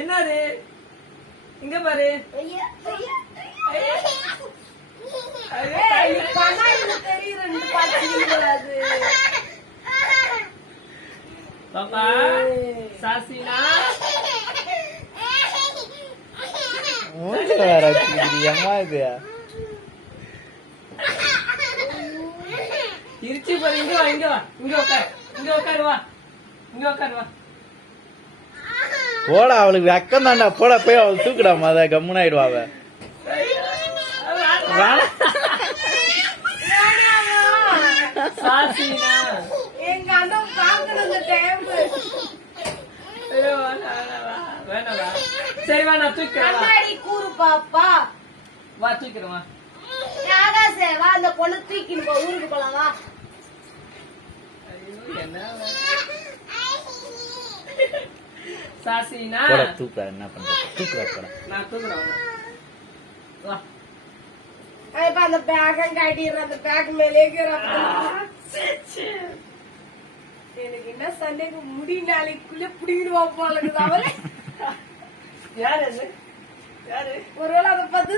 என்னது இங்க பாரு. பாப்பா சாசினா வேற அம்மா இது இருச்சு பாரு. இங்க வா, இங்க வா, இங்க உட்காரு, இங்க உட்காரு, வா, இங்க உட்காரு, வா. போடா, அவளுக்கு வெக்கம் தாண்டா. போடா போய் அவள் தூக்குடாமா, அத கம்முனாயிடுவா அவ. சாசினா எங்க அண்ணன் பாக்கணும் டைம். வேணாவா? சரி வா, நான் தூக்கிறேன். கண்ணாடி கூறு பாப்பா. வா தூக்கிறேன், வா. ஆகாசே வா, அந்த பொண்ணு தூக்கின்னு போ, ஊருக்கு போலாம் வா. என்ன சாசினா போடா தூக்குறா, என்ன பண்ற? தூக்குறா போடா. நான் தூக்குறேன், வா. இப்ப அந்த பேக்க காட்டிடுற, அந்த பேக் மேலே எனக்கு என்ன சந்தேக, முடி நாளைக்குள்ள புடிங்கிடுவா போல இருக்குது அவளே. யாரு அது? யாரு? ஒருவேளை அதை பார்த்து